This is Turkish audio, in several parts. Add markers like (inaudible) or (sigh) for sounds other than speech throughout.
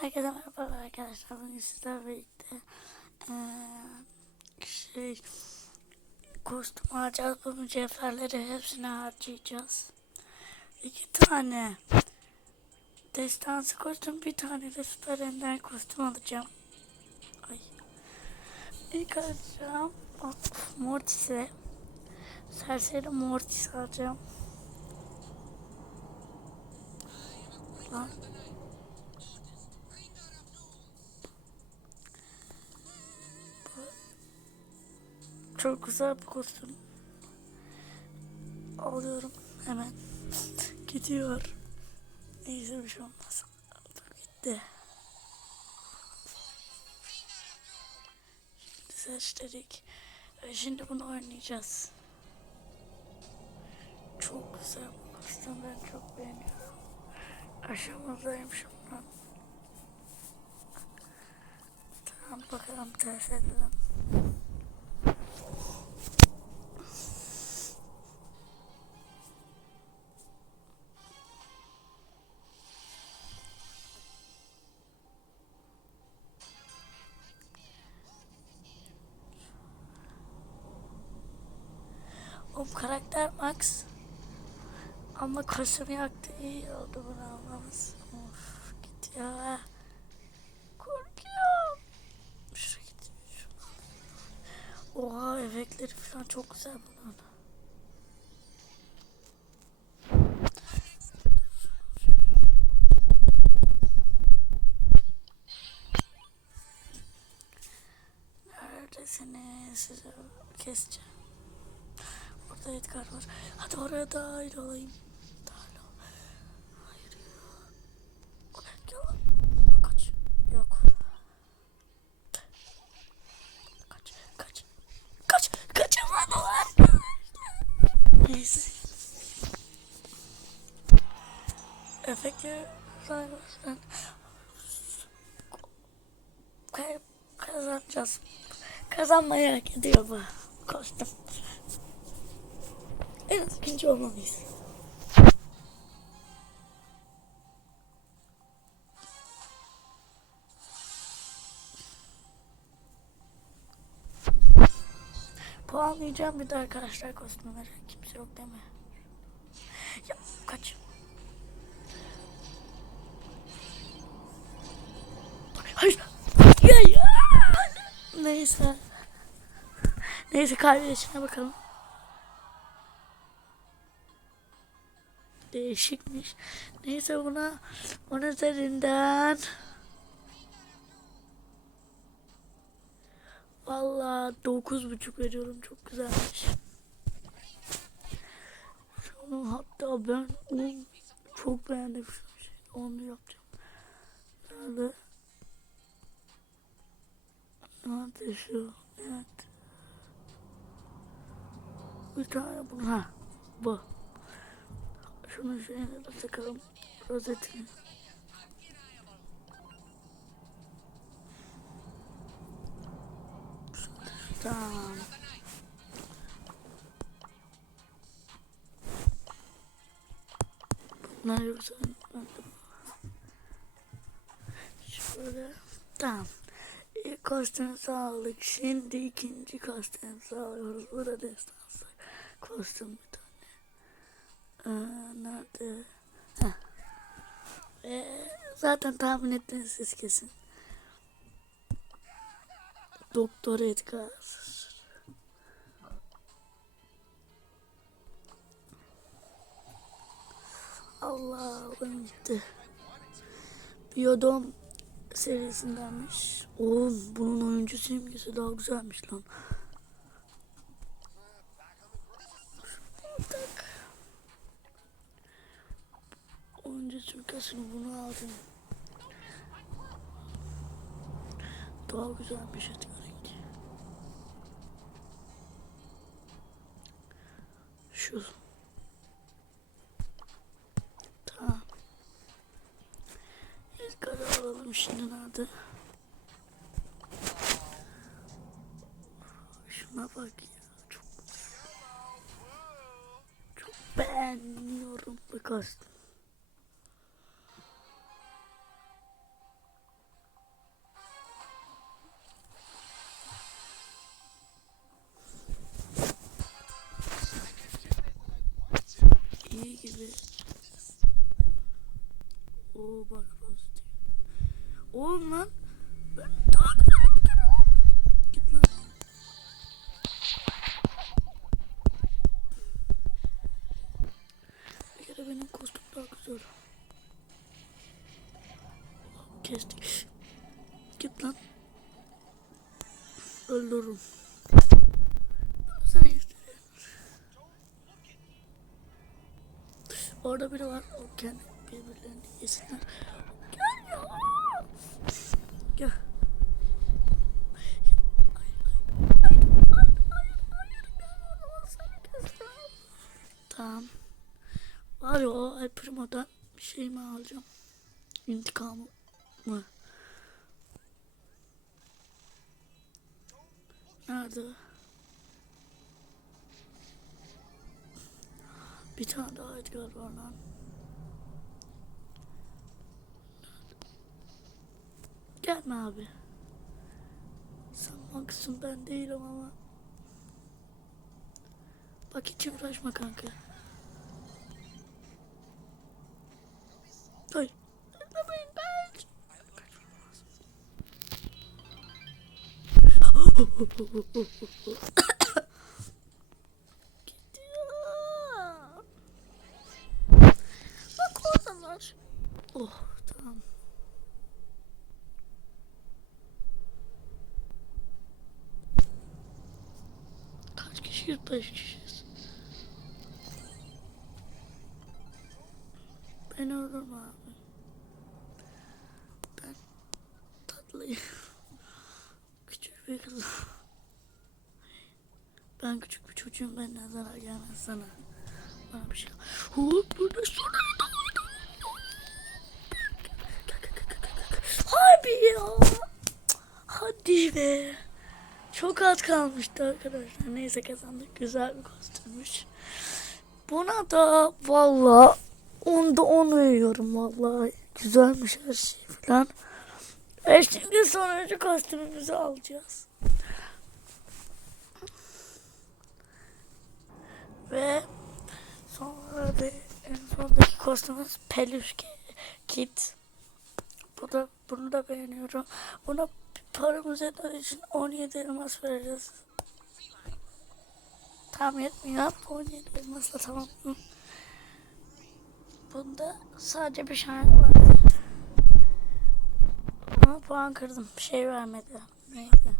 Herkese merhaba arkadaşlar. Bugün sizlerle birlikte eee, şey kostüm alacağız. Bu mücevherleri hepsini harcayacağız. İki tane destansı kostüm, bir tane de süper ender kostüm alacağım. Ay. İlk alacağım Mortis'e. Serseri Mortis alacağım. Lan. Çok güzel bir kostüm. Alıyorum hemen. Gidiyor. Neyse bir şey olmaz. Aldım gitti. Şimdi seçtik. Ve şimdi bunu oynayacağız. Çok güzel bir kostüm. Ben çok beğeniyorum. Aşamadayım şundan. Tamam bakalım test edelim. O karakter Max. Ama kostüm yaktı iyi oldu bunu almamız. Of git ya. Korkuyorum. Şuraya git. Oha efektleri falan çok güzel bunun. Neredesiniz? Sizi keseceğim. Orada Edgar var. Hadi oraya dahil olayım. Dahil ol. Hayır. Efekti. Kay kazanacağız. Kazanmayı hak ediyor bu kostüm. En az ikinci olmalıyız. Puanlayacağım bir de arkadaşlar kostümleri. Kimse yok deme. Ya kaç. Hayır. Ya ya. Neyse. Neyse kardeşine bakalım. Değişikmiş. Neyse buna onun üzerinden Valla dokuz buçuk veriyorum. Çok güzelmiş. Şunu hatta ben on çok beğendim şu şey. Onu yapacağım. Nerede? Nerede şu? Evet. Bir tane bu. Ha. Bu. Şunu de takalım. Rozetini. Tamam. Bunlar yoksa Şöyle. Tamam. İlk kostüm sağlık. Şimdi ikinci kostüm sağlıyoruz. Burada destansı kostüm bir tane. Ee, nerede? Ee, zaten tahmin ettiniz siz kesin. Doktor Edgar. Allah'ım gitti. Biyodom serisindenmiş. Oğlum bunun oyuncu simgesi daha güzelmiş lan. Simgesini bunu aldım. Daha güzelmiş Edgar'ınki. Şu. Tamam. Edgar'ı alalım şimdi nerede? Şuna bak ya. Çok çok beğeniyorum bu kostüm. Lan. Ben daha. Bir kere benim kostüm daha güzel. Kestik. Git lan. Öldürürüm. Sana gösteriyorum. Orada biri var. O kendi birbirlerini yesinler. Gel ya. Gel. Tamam. Var ya o El Primo'dan bir şey mi alacağım? İntikamı mı? Nerede? Bir tane daha Edgar var lan. Gelme abi. Sen haklısın ben değilim ama. Bak hiç uğraşma kanka. Hayır. Gidiyor. Bak oradalar. Oh tamam. Kişiyiz. Ben ölürüm abi. Ben tatlıyım. (laughs) Küçük bir kızım. Ben küçük bir çocuğum benden zarar gelmez sana. Bana bir şey. Hop burada sonra. Harbi ya. Hadi be. Çok az kalmıştı arkadaşlar. Neyse kazandık. Güzel bir kostümmüş. Buna da valla onda 10 veriyorum vallahi. Güzelmiş her şey falan. Ve şimdi sonuncu kostümümüzü alacağız. Ve sonra da en sondaki kostümümüz peluş kit. Bu da bunu da beğeniyorum. Buna paramız etmediği için 17 elmas vereceğiz. Tam yetmiyor. 17 elmasla tamam. Bunda sadece bir şarkı vardı. Ama puan kırdım. Bir şey vermedi. Neydi?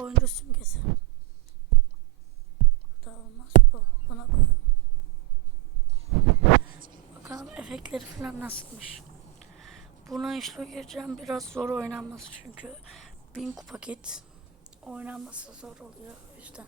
Oyuncu simgesi. Bu da olmaz. Bu. Buna koy. Bakalım efektleri falan nasılmış. Buna işle gireceğim. Biraz zor oynanması çünkü. Bin kupa kit. Oynanması zor oluyor. O yüzden.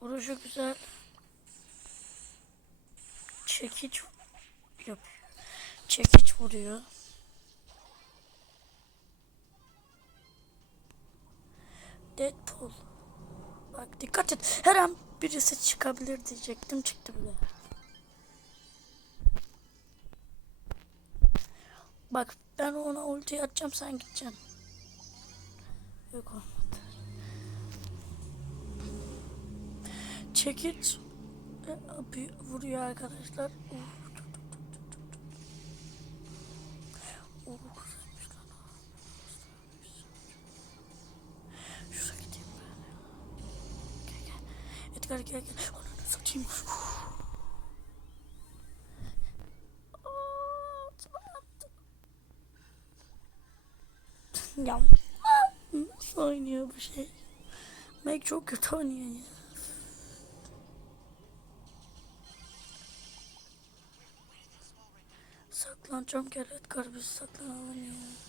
Vuruşu güzel. Çekiç yapıyor. Çekiç vuruyor. Deadpool. Bak dikkat et. Her an birisi çıkabilir diyecektim. Çıktı bile. Bak ben ona ulti atacağım sen gideceksin. Yok olmadı. Çekiç vuruyor arkadaşlar. Uh. Uh, güzelmiş lan o. Şuraya gideyim ben. Gel gel. Edgar gel gel. Onu da satayım. Aa, tutamadım. Ya nasıl oynuyor bu şey? Meg çok kötü oynuyor ya. Saklanacağım gel Edgar biz saklanalım ya.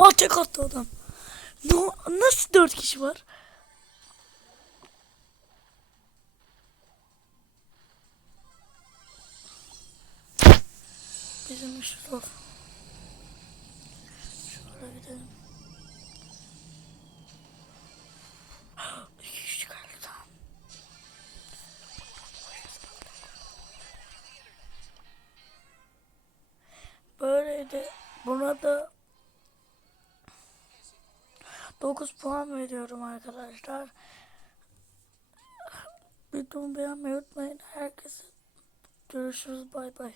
Oo, tek attı adam. No, nasıl dört kişi var? Görmüşüz olsun. Şöyle gidelim. İki kişi geldi tamam. Böyleydi. Buna da 9 puan veriyorum arkadaşlar. Videomu beğenmeyi unutmayın. Herkese görüşürüz. Bay bay.